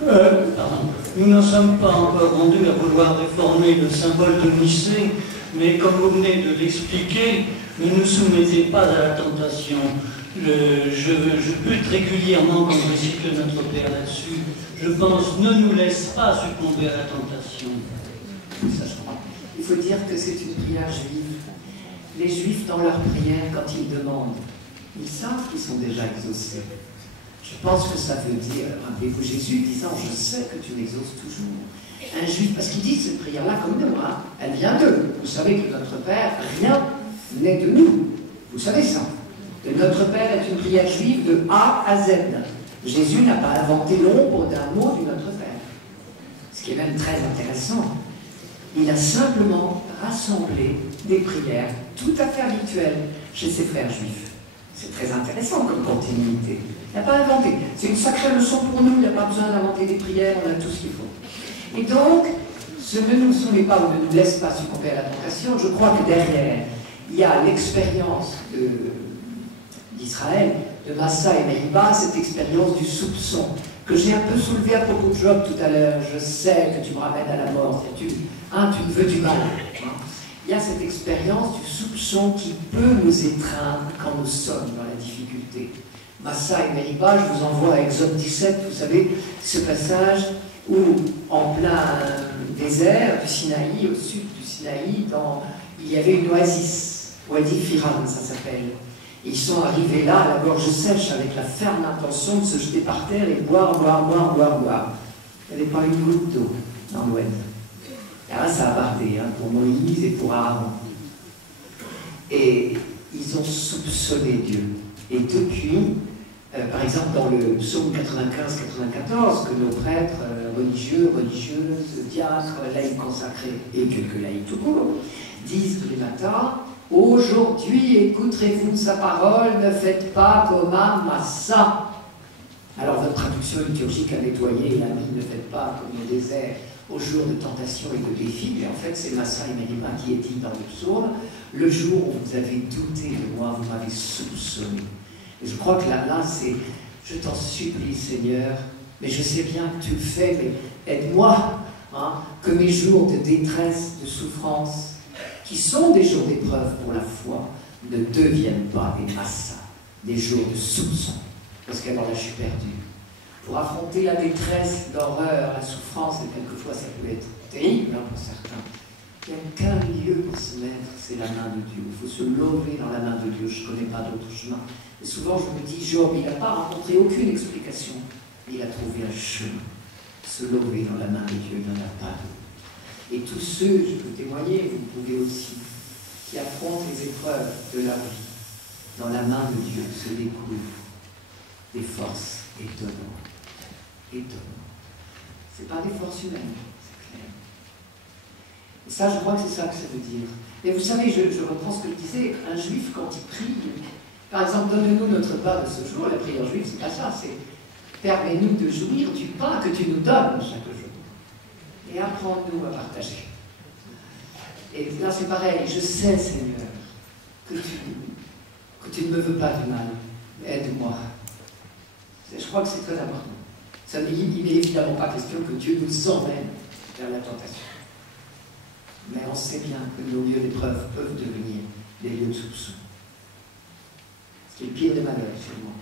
Pardon. Nous n'en sommes pas encore rendus à vouloir réformer le symbole de Nicée, mais comme vous venez de l'expliquer, ne nous soumettez pas à la tentation. Je bute régulièrement quand je cite notre Père là-dessus. Je pense, ne nous laisse pas succomber à la tentation. Ça, je crois. Il faut dire que c'est une prière juive. Les Juifs, dans leur prière, quand ils demandent, ils savent qu'ils sont déjà exaucés. Je pense que ça veut dire, rappelez-vous Jésus disant, je sais que tu m'exauces toujours. Un Juif, parce qu'il dit cette prière-là comme nous, hein, elle vient d'eux. Vous savez que notre Père, rien n'est de nous. Vous savez ça. Que notre Père est une prière juive de A à Z. Jésus n'a pas inventé l'ombre d'un mot du Notre Père. Ce qui est même très intéressant. Il a simplement rassemblé des prières tout à fait habituelles chez ses frères juifs. C'est très intéressant comme continuité. Il n'a pas inventé. C'est une sacrée leçon pour nous. Il n'y a pas besoin d'inventer des prières. On a tout ce qu'il faut. Et donc, ce ne nous soumet pas ou ne nous laisse pas succomber à la tentation. Je crois que derrière, il y a l'expérience d'Israël, de Massa et Meriba, cette expérience du soupçon, que j'ai un peu soulevé à propos de Job tout à l'heure. Je sais que tu me ramènes à la mort, tu me veux du mal. Il y a cette expérience du soupçon qui peut nous étreindre quand nous sommes dans la difficulté. Massa et Meriba, je vous envoie à Exode 17, vous savez, ce passage où, en plein désert du Sinaï, au sud du Sinaï, il y avait une oasis, Wadi Firan, ça s'appelle. Ils sont arrivés là, à la gorge sèche, avec la ferme intention de se jeter par terre et boire. Il n'y avait pas une goutte d'eau dans l'ouest. Et là, ça a bardé, hein, pour Moïse et pour Aaron. Et ils ont soupçonné Dieu. Et depuis, par exemple, dans le psaume 95-94, que nos prêtres religieux, religieuses, diacres, laïcs consacrés et quelques laïcs tout court, disent tous les matins, « Aujourd'hui, écouterez-vous de sa parole, ne faites pas comme à Massa. » Alors, votre traduction liturgique a nettoyé, la vie, ne faites pas comme au désert, au jour de tentation et de défi, mais en fait, c'est Massa et Meriba qui est dit dans le psaume, « Le jour où vous avez douté de moi, vous m'avez soupçonné. » Et je crois que là c'est, je t'en supplie, Seigneur, mais je sais bien que tu le fais, mais aide-moi, hein, que mes jours de détresse, de souffrance, qui sont des jours d'épreuve pour la foi, ne deviennent pas des massas, des jours de soupçon, parce qu'alors là je suis perdu. Pour affronter la détresse, l'horreur, la souffrance, et quelquefois ça peut être terrible hein, pour certains, il n'y a qu'un lieu pour se mettre, c'est la main de Dieu. Il faut se lever dans la main de Dieu, je ne connais pas d'autre chemin. Et souvent je me dis, Job, il n'a pas rencontré aucune explication, il a trouvé un chemin. Se lever dans la main de Dieu, il n'y en a pas d'autre. Et tous ceux, je peux témoigner, vous pouvez aussi, qui affrontent les épreuves de leur vie, dans la main de Dieu, se découvrent des forces étonnantes. Étonnantes. Ce n'est pas des forces humaines, c'est clair. Et ça, je crois que c'est ça que ça veut dire. Et vous savez, je reprends ce que je disais, un juif, quand il prie, par exemple, donne-nous notre pain de ce jour, la prière juive, c'est pas ça, c'est permets-nous de jouir du pain que tu nous donnes chaque jour. Et apprends-nous à partager. Et là, c'est pareil, je sais, Seigneur, que tu ne me veux pas du mal, mais aide-moi. Je crois que c'est très important. Ça n'est évidemment pas question que Dieu nous emmène vers la tentation. Mais on sait bien que nos lieux d'épreuve peuvent devenir des lieux de soupçon. C'est le pire des malheurs, sûrement.